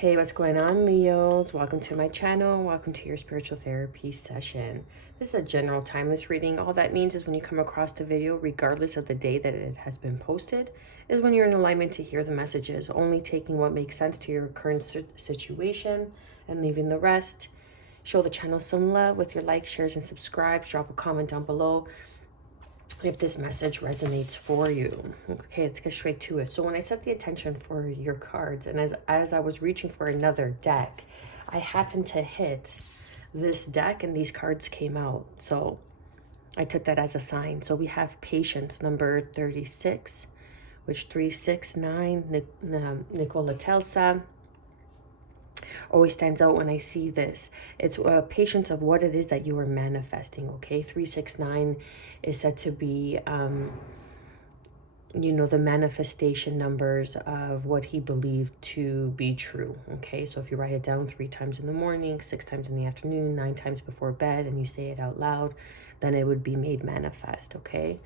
Hey, what's going on, Leos? Welcome to my channel. Welcome to your spiritual therapy session. This is a general timeless reading. All that means is when you come across the video, regardless of the day that it has been posted, is when you're in alignment to hear the messages, only taking what makes sense to your current situation and leaving the rest. Show the channel some love with your likes, shares, and subscribes. Drop a comment down below if this message resonates for you. Okay, let's get straight to it. So when I set the attention for your cards, and as I was reaching for another deck, I happened to hit this deck and these cards came out. So I took that as a sign. So we have patience, number 36, which 369, Nicola Telsa, always stands out when I see this. It's patience of what it is that you are manifesting, okay? 369 is said to be, the manifestation numbers of what he believed to be true, okay? So if you write it down 3 times in the morning, 6 times in the afternoon, 9 times before bed, and you say it out loud, then it would be made manifest, okay?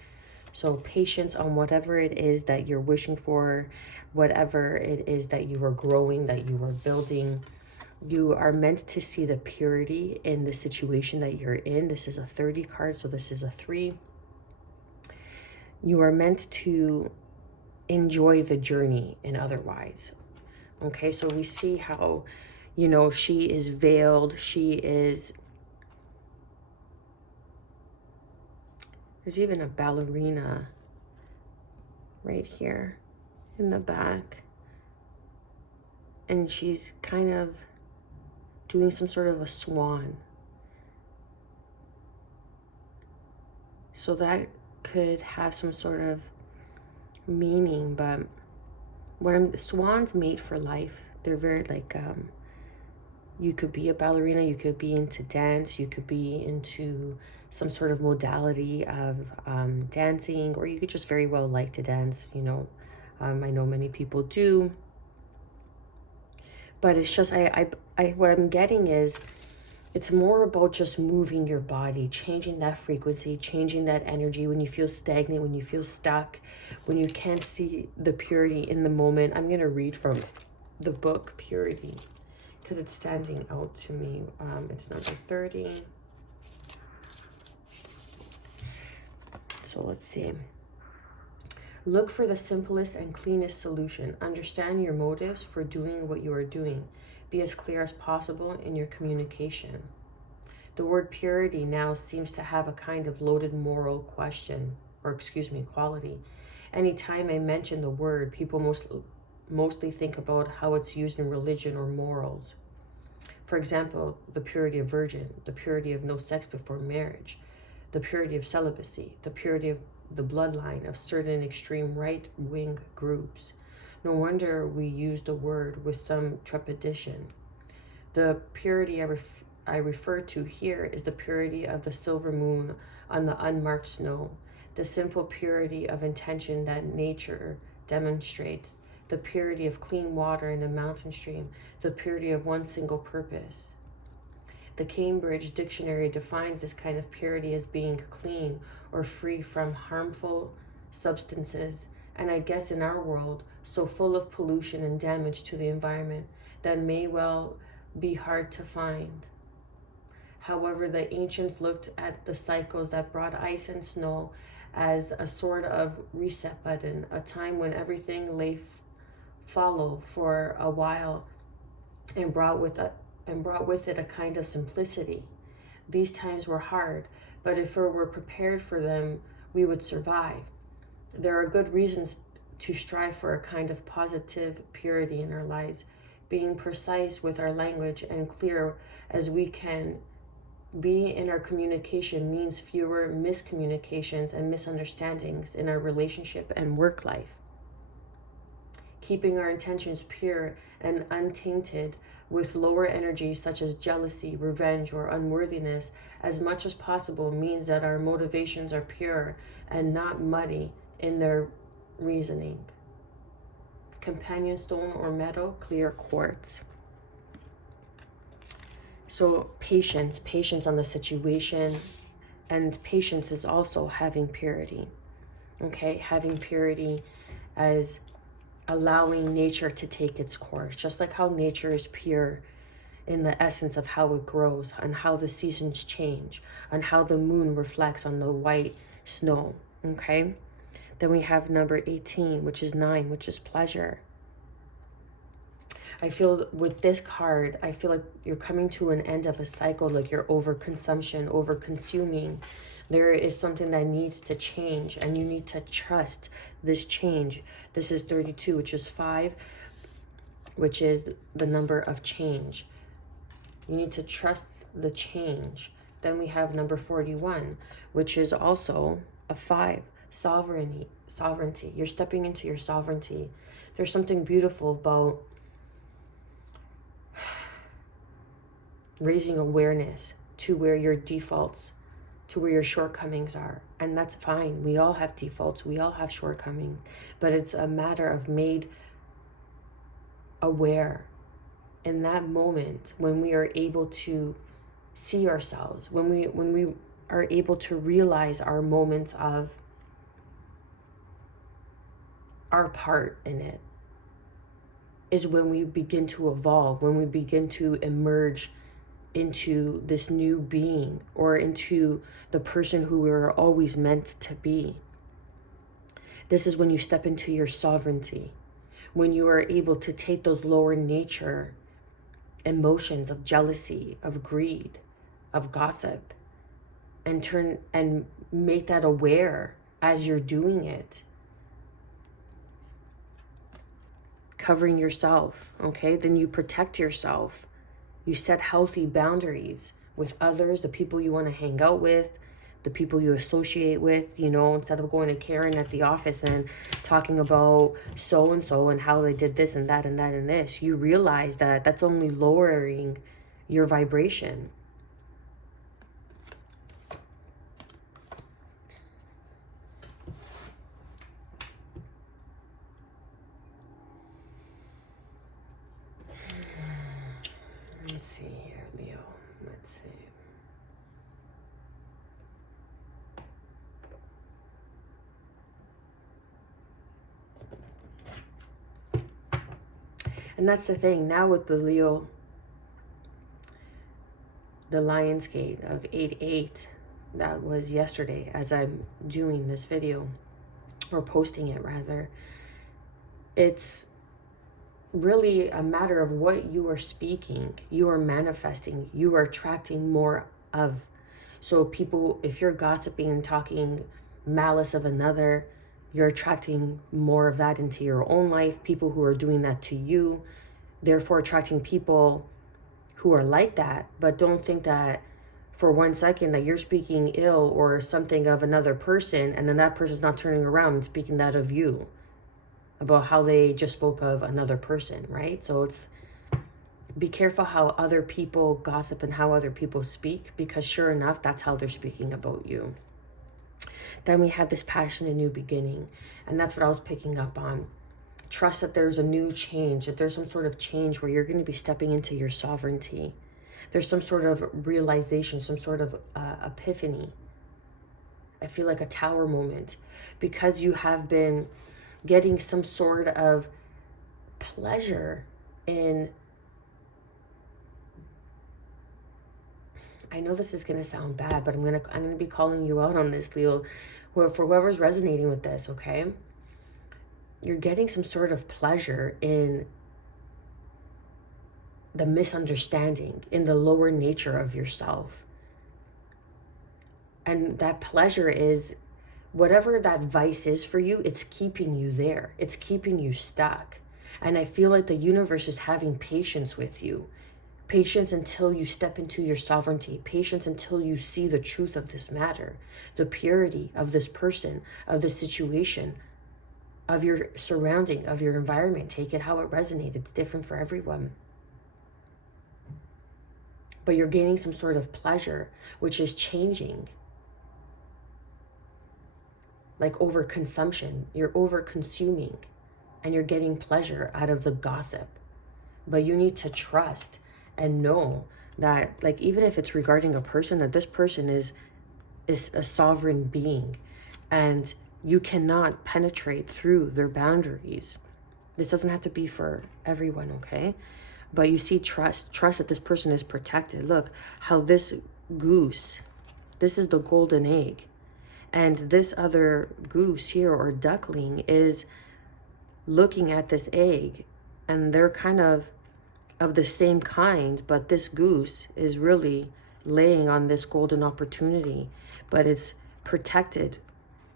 So patience on whatever it is that you're wishing for, whatever it is that you are growing, that you are building. You are meant to see the purity in the situation that you're in. This is a 30 card, so this is a 3. You are meant to enjoy the journey and otherwise. Okay, so we see how, she is veiled. There's even a ballerina right here in the back. And she's kind of doing some sort of a swan. So that could have some sort of meaning, but swans mate for life. They're very you could be a ballerina, you could be into dance, you could be into some sort of modality of dancing, or you could just very well like to dance, I know many people do. But it's just, what I'm getting is, it's more about just moving your body, changing that frequency, changing that energy when you feel stagnant, when you feel stuck, when you can't see the purity in the moment. I'm going to read from the book Purity because it's standing out to me. It's number 30. So let's see. Look for the simplest and cleanest solution. Understand your motives for doing what you are doing. Be as clear as possible in your communication. The word purity now seems to have a kind of loaded moral quality. Anytime I mention the word, people mostly think about how it's used in religion or morals. For example, the purity of virgin, the purity of no sex before marriage, the purity of celibacy, the purity of the bloodline of certain extreme right-wing groups. No wonder we use the word with some trepidation. The purity I refer to here is the purity of the silver moon on the unmarked snow, the simple purity of intention that nature demonstrates, the purity of clean water in a mountain stream, the purity of one single purpose. The Cambridge Dictionary defines this kind of purity as being clean or free from harmful substances. And I guess in our world, so full of pollution and damage to the environment, that may well be hard to find. However, the ancients looked at the cycles that brought ice and snow as a sort of reset button, a time when everything lay fallow for a while and brought with it a kind of simplicity. These times were hard, but if we were prepared for them, we would survive. There are good reasons to strive for a kind of positive purity in our lives, being precise with our language and clear as we can be in our communication means fewer miscommunications and misunderstandings in our relationship and work life. Keeping our intentions pure and untainted with lower energies such as jealousy, revenge, or unworthiness as much as possible means that our motivations are pure and not muddy in their reasoning. Companion stone or metal, clear quartz. So patience on the situation, and patience is also having purity. Okay, having purity as allowing nature to take its course, just like how nature is pure in the essence of how it grows and how the seasons change and how the moon reflects on the white snow. Okay, then we have number 18, which is 9, which is pleasure. I feel with this card, I feel like you're coming to an end of a cycle, like you're overconsumption, over-consuming. There is something that needs to change, and you need to trust this change. This is 32, which is 5, which is the number of change. You need to trust the change. Then we have number 41, which is also a 5, sovereignty. You're stepping into your sovereignty. There's something beautiful about raising awareness to where your defaults, to where your shortcomings are. And that's fine. We all have defaults. We all have shortcomings. But it's a matter of made aware in that moment when we are able to see ourselves, when we are able to realize our moments of our part in it, is when we begin to evolve, when we begin to emerge into this new being or into the person who we were always meant to be. This is when you step into your sovereignty, when you are able to take those lower nature emotions of jealousy, of greed, of gossip, and turn and make that aware as you're doing it. Covering yourself, okay? Then you protect yourself. You set healthy boundaries with others, the people you want to hang out with, the people you associate with, you know, instead of going to Karen at the office and talking about so-and-so and how they did this and that and that and this. You realize that that's only lowering your vibration. Let's see here, Leo. Let's see. And that's the thing. Now with the Leo, the Lionsgate of 8/8, that was yesterday as I'm doing this video, or posting it rather, it's really a matter of what you are speaking, you are manifesting, you are attracting more of. So people, if you're gossiping and talking malice of another, you're attracting more of that into your own life. People who are doing that to you, therefore attracting people who are like that. But don't think that for 1 second that you're speaking ill or something of another person, and then that person's not turning around and speaking that of you, about how they just spoke of another person, right? So it's, be careful how other people gossip and how other people speak, because sure enough, that's how they're speaking about you. Then we had this passion and new beginning, and that's what I was picking up on. Trust that there's a new change, that there's some sort of change where you're going to be stepping into your sovereignty. There's some sort of realization, some sort of epiphany. I feel like a tower moment, because you have been getting some sort of pleasure in, I know this is going to sound bad, but I'm going to be calling you out on this, Leo, for whoever's resonating with this, okay? You're getting some sort of pleasure in the misunderstanding, in the lower nature of yourself. And that pleasure is, whatever that vice is for you, it's keeping you there. It's keeping you stuck. And I feel like the universe is having patience with you. Patience until you step into your sovereignty. Patience until you see the truth of this matter, the purity of this person, of the situation, of your surrounding, of your environment. Take it how it resonates. It's different for everyone. But you're gaining some sort of pleasure, which is changing. Like overconsumption. You're over-consuming and you're getting pleasure out of the gossip. But you need to trust and know that, like, even if it's regarding a person, that this person is a sovereign being, and you cannot penetrate through their boundaries. This doesn't have to be for everyone, okay? But you see, trust that this person is protected. Look how this goose, this is the golden egg. And this other goose here, or duckling, is looking at this egg, and they're kind of the same kind, but this goose is really laying on this golden opportunity, but it's protected,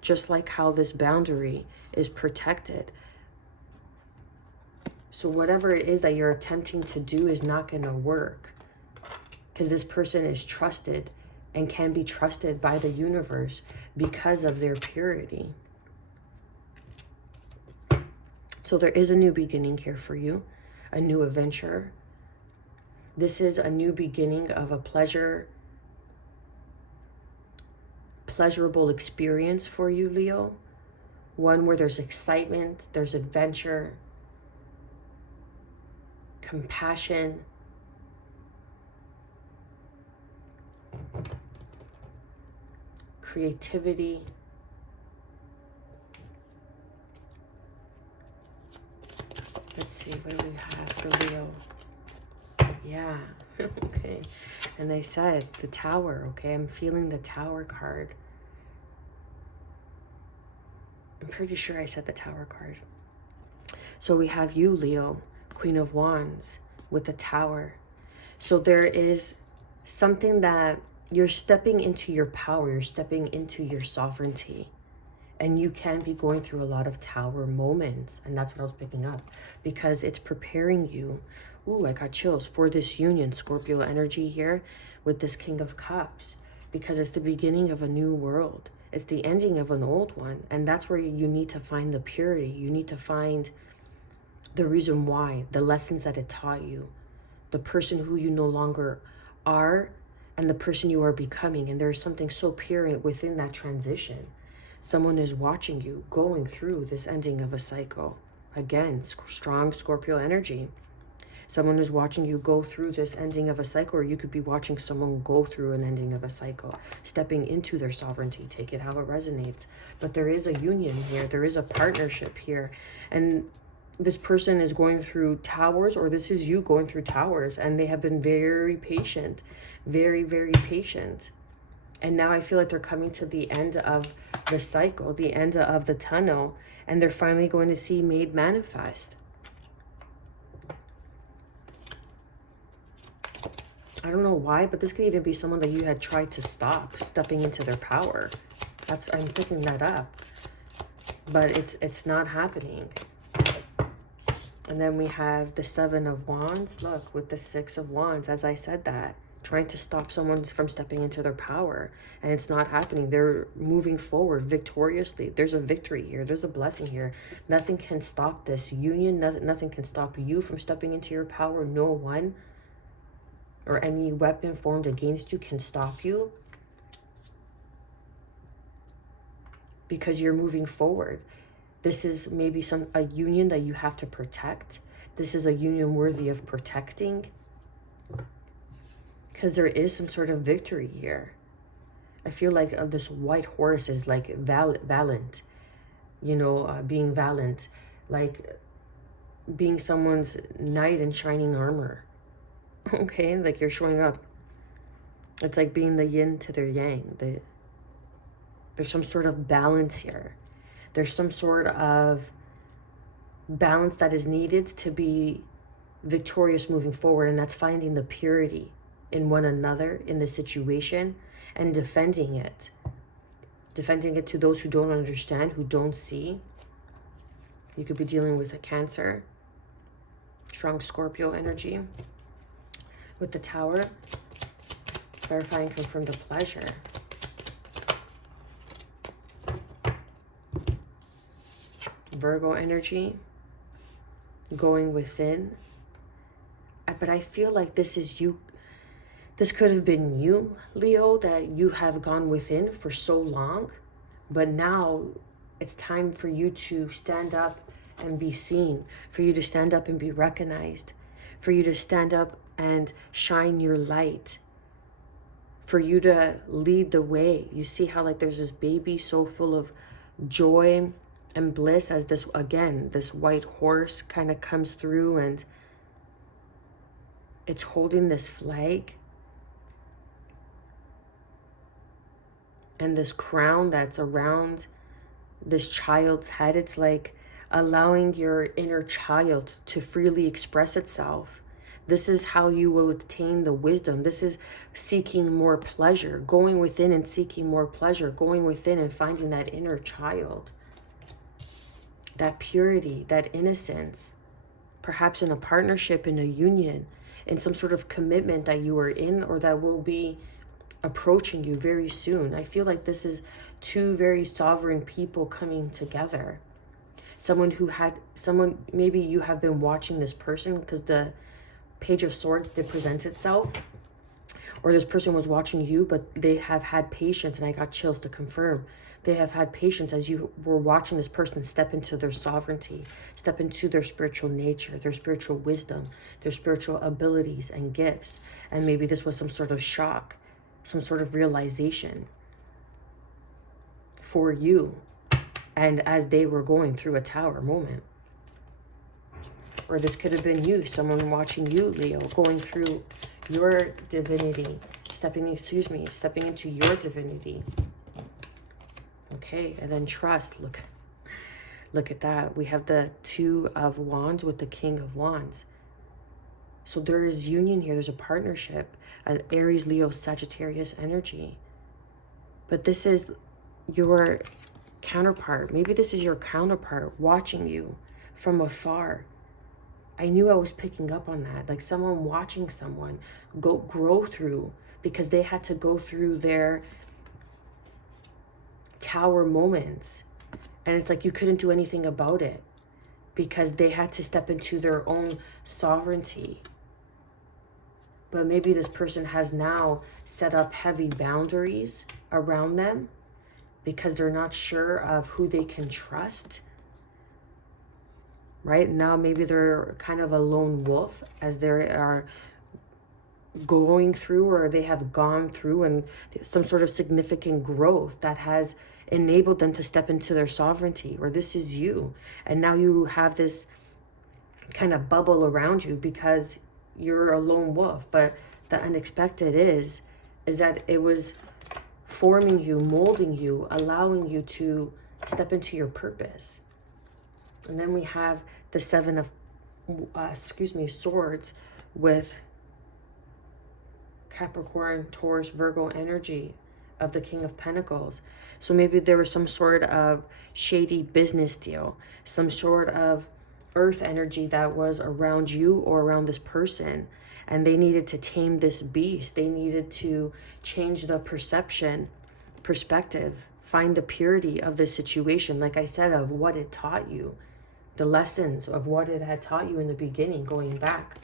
just like how this boundary is protected. So whatever it is that you're attempting to do is not going to work, because this person is trusted and can be trusted by the universe because of their purity. So there is a new beginning here for you, a new adventure. This is a new beginning of a pleasurable experience for you, Leo. One where there's excitement, there's adventure, compassion, creativity. Let's see, what do we have for Leo? Yeah, okay. And they said the Tower, okay? I'm feeling the Tower card. I'm pretty sure I said the Tower card. So we have you, Leo, Queen of Wands, with the Tower. So there is something that you're stepping into your power, you're stepping into your sovereignty. And you can be going through a lot of Tower moments. And that's what I was picking up, because it's preparing you. Ooh, I got chills for this union, Scorpio energy here with this King of Cups, because it's the beginning of a new world. It's the ending of an old one. And that's where you need to find the purity. You need to find the reason why, the lessons that it taught you, the person who you no longer are, and the person you are becoming. And there's something so pure within that transition. Someone is watching you going through this ending of a cycle. Again, strong Scorpio energy. Someone is watching you go through this ending of a cycle, or you could be watching someone go through an ending of a cycle, stepping into their sovereignty. Take it how it resonates. But there is a union here. There is a partnership here. And this person is going through Towers, or this is you going through Towers, and they have been very patient, very, very patient. And now I feel like they're coming to the end of the cycle, the end of the tunnel, and they're finally going to see made manifest. I don't know why, but this could even be someone that you had tried to stop stepping into their power. I'm picking that up. But it's not happening. And then we have the Seven of Wands. Look, with the Six of Wands, as I said that. Trying to stop someone from stepping into their power. And it's not happening. They're moving forward victoriously. There's a victory here. There's a blessing here. Nothing can stop this union. Nothing can stop you from stepping into your power. No one or any weapon formed against you can stop you. Because you're moving forward. This is maybe a union that you have to protect. This is a union worthy of protecting. Because there is some sort of victory here. I feel like this white horse is like valiant. You know, being valiant. Like being someone's knight in shining armor. Okay, like you're showing up. It's like being the yin to their yang. There's some sort of balance here. There's some sort of balance that is needed to be victorious moving forward. And that's finding the purity in one another, in the situation, and defending it. Defending it to those who don't understand, who don't see. You could be dealing with a Cancer. Strong Scorpio energy. With the Tower. Verify and confirm the pleasure. Virgo energy, going within. But I feel like this is you. This could have been you, Leo, that you have gone within for so long. But now it's time for you to stand up and be seen. For you to stand up and be recognized. For you to stand up and shine your light. For you to lead the way. You see how like there's this baby so full of joy and bliss, as this, again, this white horse kind of comes through and it's holding this flag and this crown that's around this child's head. It's like allowing your inner child to freely express itself. This is how you will attain the wisdom. This is seeking more pleasure, going within and seeking more pleasure, going within and finding that inner child, that purity, that innocence, perhaps in a partnership, in a union, in some sort of commitment that you are in or that will be approaching you very soon. I feel like this is two very sovereign people coming together. Maybe you have been watching this person because the Page of Swords did present itself, or this person was watching you, but they have had patience, and I got chills to confirm. They have had patience as you were watching this person step into their sovereignty, step into their spiritual nature, their spiritual wisdom, their spiritual abilities and gifts. And maybe this was some sort of shock, some sort of realization for you, and as they were going through a tower moment. Or this could have been you, someone watching you, Leo, going through your divinity, stepping into your divinity. Okay, and then trust. Look at that. We have the Two of Wands with the King of Wands. So there is union here. There's a partnership, an Aries, Leo, Sagittarius energy. But this is your counterpart. Maybe this is your counterpart watching you from afar. I knew I was picking up on that. Like someone watching someone grow through, because they had to go through their tower moments. And it's like you couldn't do anything about it because they had to step into their own sovereignty. But maybe this person has now set up heavy boundaries around them because they're not sure of who they can trust. Right now, maybe they're kind of a lone wolf as they are going through, or they have gone through, and some sort of significant growth that has enabled them to step into their sovereignty. Or this is you, and now you have this kind of bubble around you because you're a lone wolf. But the unexpected is that it was forming you, molding you, allowing you to step into your purpose. And then we have the Seven of Swords with Capricorn, Taurus, Virgo energy of the King of Pentacles. So maybe there was some sort of shady business deal, some sort of earth energy that was around you or around this person, and they needed to tame this beast. They needed to change the perspective, find the purity of the situation, like I said, of what it taught you, the lessons of what it had taught you in the beginning, going back.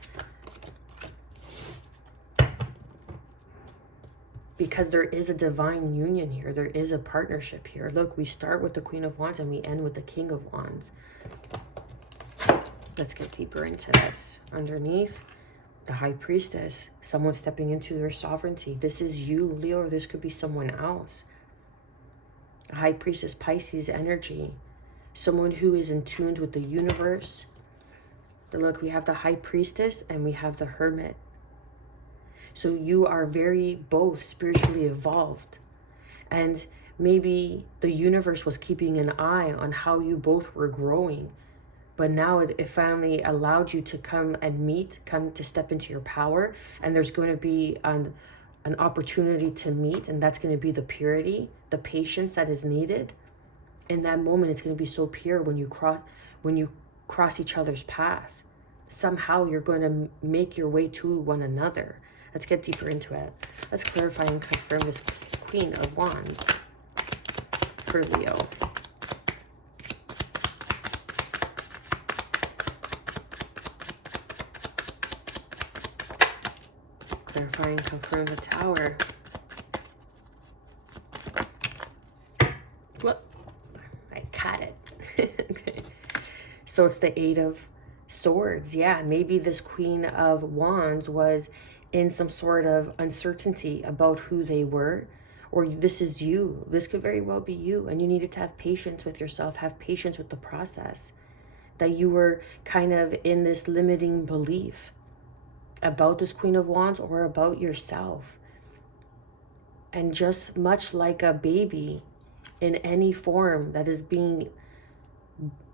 Because there is a divine union here. There is a partnership here. Look, we start with the Queen of Wands and we end with the King of Wands. Let's get deeper into this. Underneath, the High Priestess, someone stepping into their sovereignty. This is you, Leo, or this could be someone else. The High Priestess, Pisces energy. Someone who is in tune with the universe. But look, we have the High Priestess and we have the Hermit. So you are very both spiritually evolved. And maybe the universe was keeping an eye on how you both were growing. But now it finally allowed you to come to step into your power. And there's going to be an opportunity to meet. And that's going to be the purity, the patience that is needed. In that moment, it's going to be so pure when you cross each other's path. Somehow you're going to make your way to one another. Let's get deeper into it. Let's clarify and confirm this Queen of Wands for Leo. Clarify and confirm the Tower. What? I caught it. Okay. So it's the Eight of Swords. Yeah, maybe this Queen of Wands was in some sort of uncertainty about who they were, or this is you. This could very well be you, and you needed to have patience with yourself, have patience with the process, that you were kind of in this limiting belief about this Queen of Wands or about yourself. And just much like a baby in any form that is being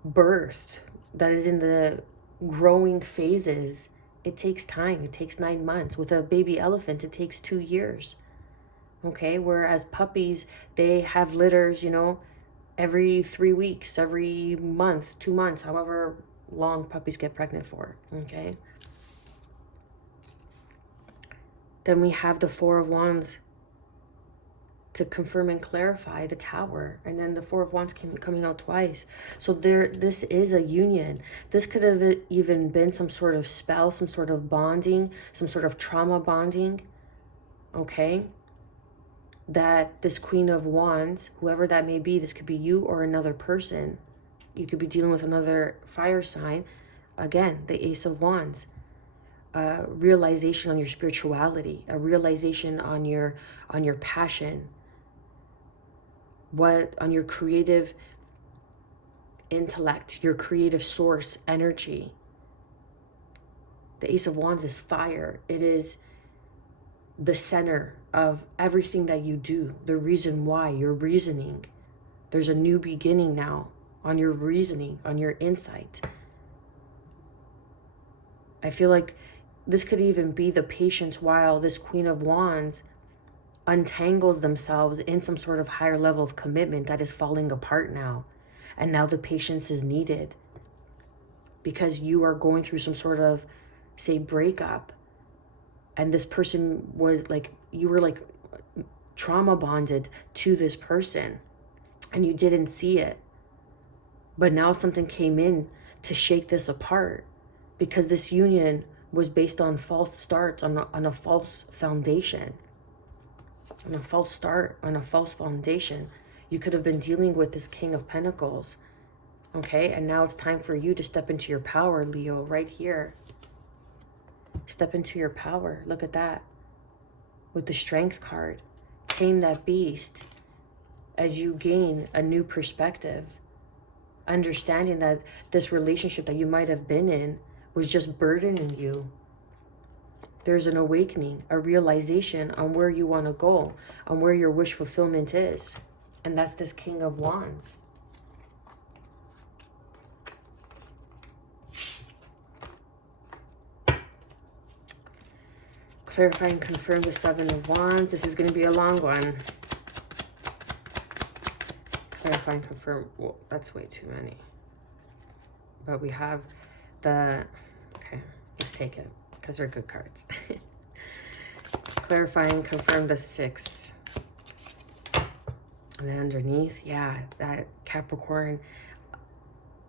birthed, that is in the growing phases, it takes time. It takes 9 months. With a baby elephant, it takes 2 years. Okay, whereas puppies, they have litters, every 3 weeks, every month, 2 months, however long puppies get pregnant for. Okay. Then we have the Four of Wands to confirm and clarify the Tower, and then the Four of Wands coming out twice. So this is a union. This could have even been some sort of spell, some sort of bonding, some sort of trauma bonding. Okay, that this Queen of Wands, whoever that may be, this could be you or another person. You could be dealing with another fire sign. Again, the Ace of Wands. Realization on your spirituality, a realization on your passion, on your creative intellect, your creative source energy. The Ace of Wands is fire. It is the center of everything that you do, the reason why, your reasoning. There's a new beginning now on your reasoning, on your insight. I feel like this could even be the patience while this Queen of Wands untangles themselves in some sort of higher level of commitment that is falling apart now. And now the patience is needed because you are going through some sort of, say, breakup. And this person was like, you were like trauma bonded to this person and you didn't see it. But now something came in to shake this apart because this union was based on false starts, on a false foundation, on a false start, on a false foundation. You could have been dealing with this King of Pentacles, okay? And now it's time for you to step into your power, Leo, right here. Step into your power. Look at that. With the Strength card, tame that beast as you gain a new perspective, understanding that this relationship that you might have been in was just burdening you. There's an awakening, a realization on where you want to go, on where your wish fulfillment is. And that's this King of Wands. Clarify and confirm the Seven of Wands. This is going to be a long one. Clarify and confirm. Well, that's way too many. But we have the... Okay, let's take it because they're good cards. Clarify and confirm the Six. And then underneath, yeah, that Capricorn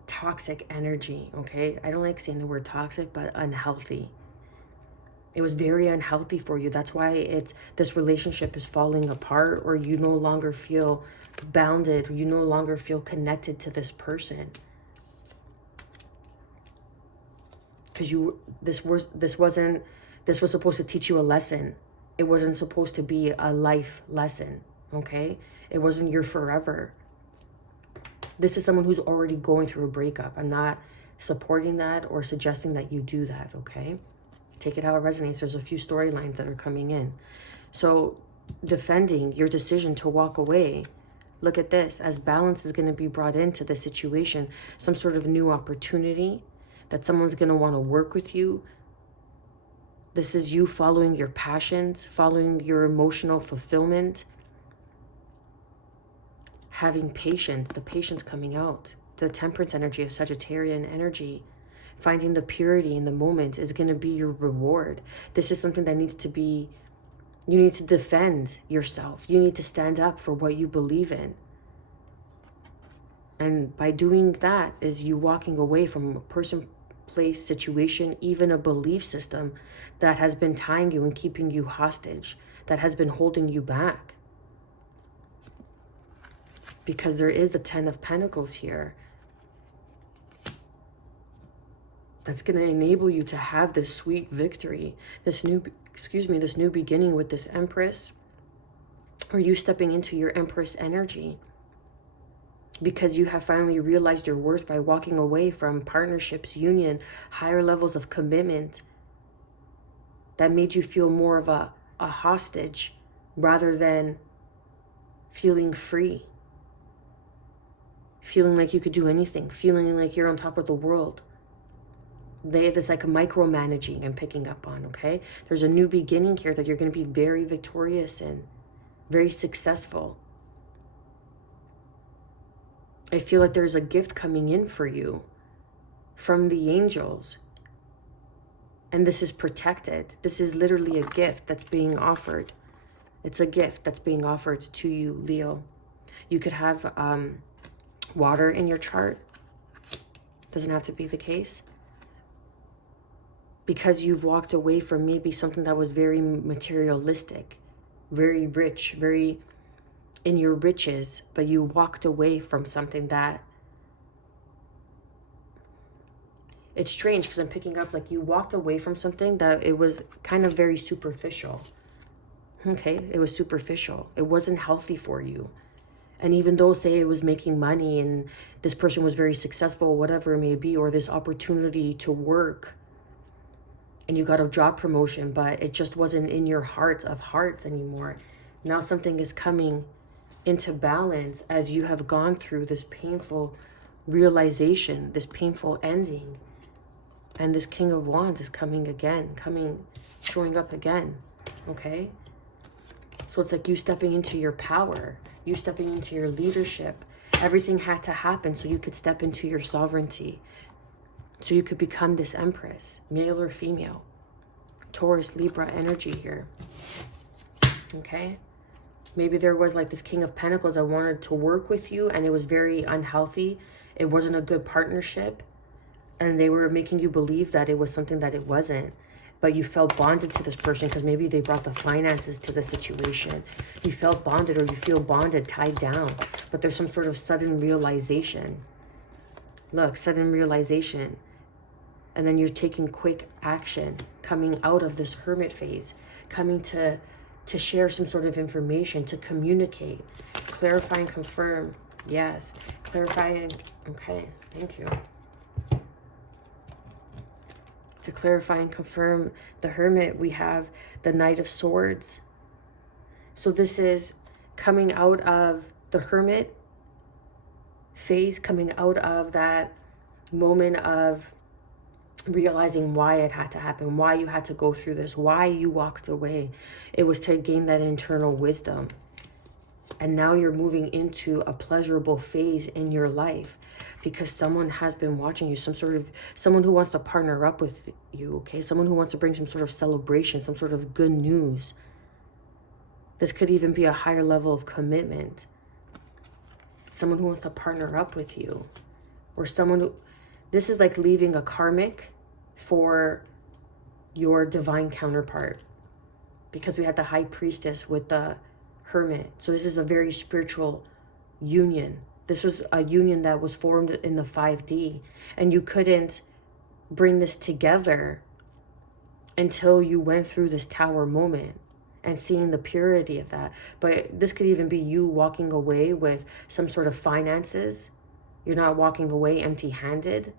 toxic energy, okay? I don't like saying the word toxic, but unhealthy. It was very unhealthy for you. That's why this relationship is falling apart, or you no longer feel bounded, you no longer feel connected to this person. Because this was supposed to teach you a lesson. It wasn't supposed to be a life lesson, okay? It wasn't your forever. This is someone who's already going through a breakup. I'm not supporting that or suggesting that you do that, okay? Take it how it resonates. There's a few storylines that are coming in. So defending your decision to walk away, look at this, as balance is going to be brought into the situation, some sort of new opportunity that someone's going to want to work with you. This is you following your passions, following your emotional fulfillment, having patience, the patience coming out, the temperance energy of Sagittarian energy. Finding the purity in the moment is going to be your reward. This is something that needs to be, you need to defend yourself. You need to stand up for what you believe in. And by doing that is you walking away from a person, place, situation, even a belief system that has been tying you and keeping you hostage, that has been holding you back. Because there is the Ten of Pentacles here. That's going to enable you to have this sweet victory, this new beginning with this Empress, or you stepping into your Empress energy, because you have finally realized your worth by walking away from partnerships, union, higher levels of commitment that made you feel more of a hostage rather than feeling free, feeling like you could do anything, feeling like you're on top of the world. There's like a micromanaging I'm picking up on, okay? There's a new beginning here that you're going to be very victorious in, very successful. I feel like there's a gift coming in for you from the angels. And this is protected. This is literally a gift that's being offered. It's a gift that's being offered to you, Leo. You could have water in your chart. Doesn't have to be the case. Because you've walked away from maybe something that was very materialistic, very rich, very in your riches, but you walked away from something that, it's strange because I'm picking up like you walked away from something that it was kind of very superficial. Okay, it was superficial. It wasn't healthy for you. And even though, say, it was making money and this person was very successful, whatever it may be, or this opportunity to work, and you got a job promotion, but it just wasn't in your heart of hearts anymore. Now something is coming into balance as you have gone through this painful realization, this painful ending. And this King of Wands is coming again, showing up again, okay? So it's like you stepping into your power, you stepping into your leadership. Everything had to happen so you could step into your sovereignty, so you could become this Empress, male or female. Taurus, Libra energy here, okay? Maybe there was like this King of Pentacles that wanted to work with you and it was very unhealthy. It wasn't a good partnership. And they were making you believe that it was something that it wasn't. But you felt bonded to this person because maybe they brought the finances to the situation. You felt bonded, or you feel bonded, tied down. But there's some sort of sudden realization. Look, sudden realization. And then you're taking quick action, coming out of this hermit phase, coming to share some sort of information, to communicate, clarify and confirm. Yes, clarify and, okay, thank you. To clarify and confirm the Hermit, we have the Knight of Swords. So this is coming out of the Hermit phase, coming out of that moment of realizing why it had to happen, why you had to go through this, why you walked away. It was to gain that internal wisdom. And now you're moving into a pleasurable phase in your life because someone has been watching you, someone who wants to partner up with you, okay? Someone who wants to bring some sort of celebration, some sort of good news. This could even be a higher level of commitment. Someone who wants to partner up with you, or someone who, this is like leaving a karmic for your divine counterpart, because we had the High Priestess with the Hermit. So this is a very spiritual union. This was a union that was formed in the 5D, and you couldn't bring this together until you went through this Tower moment and seeing the purity of that. But this could even be you walking away with some sort of finances. You're not walking away empty-handed.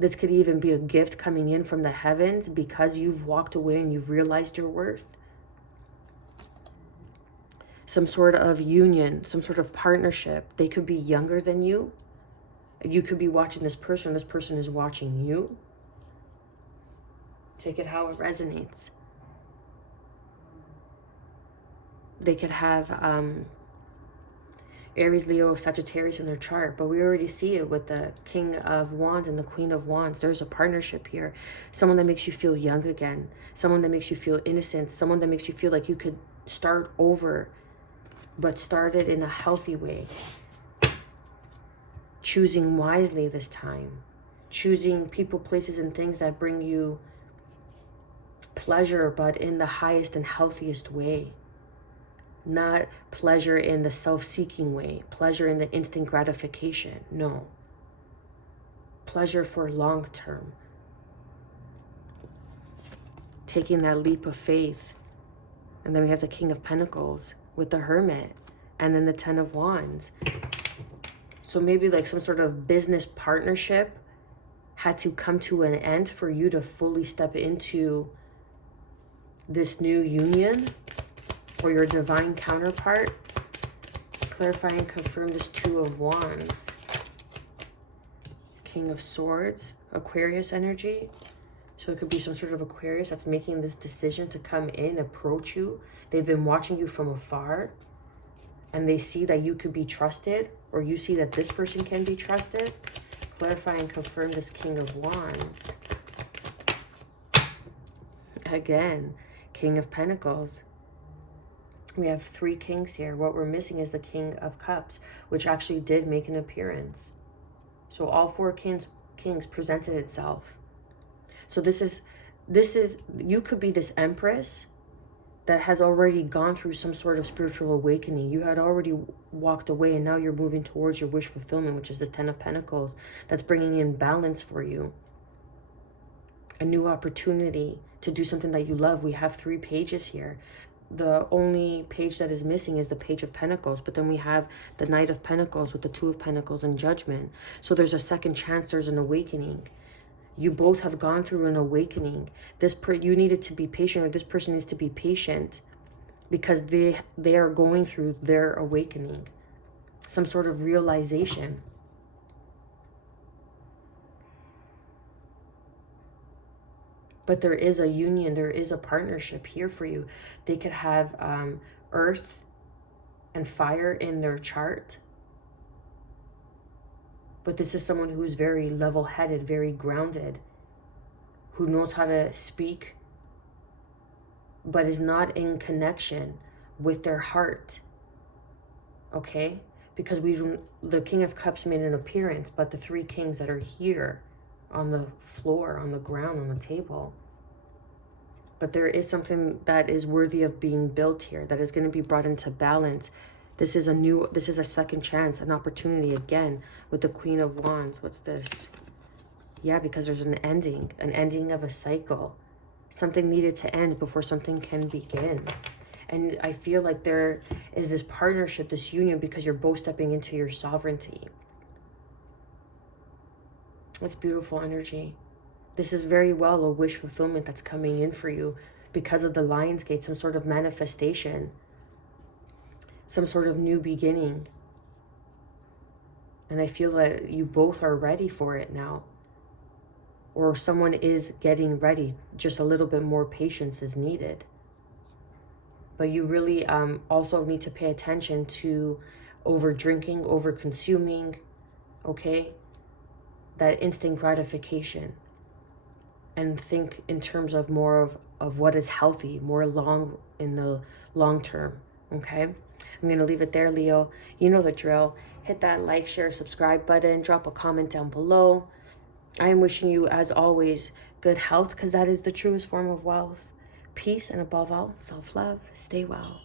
This could even be a gift coming in from the heavens because you've walked away and you've realized your worth. Some sort of union, some sort of partnership. They could be younger than you. You could be watching this person is watching you. Take it how it resonates. They could have Aries, Leo, Sagittarius in their chart, but we already see it with the King of Wands and the Queen of Wands. There's a partnership here. Someone that makes you feel young again. Someone that makes you feel innocent. Someone that makes you feel like you could start over, but start it in a healthy way. Choosing wisely this time. Choosing people, places, and things that bring you pleasure, but in the highest and healthiest way. Not pleasure in the self-seeking way. Pleasure in the instant gratification. No. Pleasure for long term. Taking that leap of faith. And then we have the King of Pentacles with the Hermit. And then the Ten of Wands. So maybe like some sort of business partnership had to come to an end for you to fully step into this new union, or your divine counterpart. Clarify and confirm this Two of Wands. King of Swords, Aquarius energy. So it could be some sort of Aquarius that's making this decision to come in, approach you. They've been watching you from afar, and they see that you could be trusted, or you see that this person can be trusted. Clarify and confirm this King of Wands. Again, King of Pentacles. We have 3 kings here. What we're missing is the King of Cups, which actually did make an appearance. So all 4 kings presented itself. So this is, you could be this Empress that has already gone through some sort of spiritual awakening. You had already walked away, and now you're moving towards your wish fulfillment, which is this Ten of Pentacles. That's bringing in balance for you. A new opportunity to do something that you love. We have 3 pages here. The only page that is missing is the Page of Pentacles, but then we have the Knight of Pentacles with the Two of Pentacles and Judgment. So there's a second chance, there's an awakening. You both have gone through an awakening. You needed to be patient, or this person needs to be patient, because they are going through their awakening. Some sort of realization. But there is a union, there is a partnership here for you. They could have earth and fire in their chart. But this is someone who's very level-headed, very grounded, who knows how to speak, but is not in connection with their heart. Okay? Because the King of Cups made an appearance, but the 3 kings that are here on the floor, on the ground, on the table. But there is something that is worthy of being built here, that is going to be brought into balance. This is a second chance, an opportunity again with the Queen of Wands. What's this? Yeah, because there's an ending of a cycle. Something needed to end before something can begin. And I feel like there is this partnership, this union, because you're both stepping into your sovereignty. That's beautiful energy. This is very well a wish fulfillment that's coming in for you because of the Lion's Gate, some sort of manifestation, some sort of new beginning. And I feel that you both are ready for it now. Or someone is getting ready. Just a little bit more patience is needed. But you really also need to pay attention to over drinking, over consuming, okay? That instant gratification. And think in terms of more of what is healthy, more in the long term, okay? I'm going to leave it there, Leo. You know the drill. Hit that like, share, subscribe button. Drop a comment down below. I am wishing you, as always, good health, because that is the truest form of wealth. Peace, and above all, self-love. Stay well.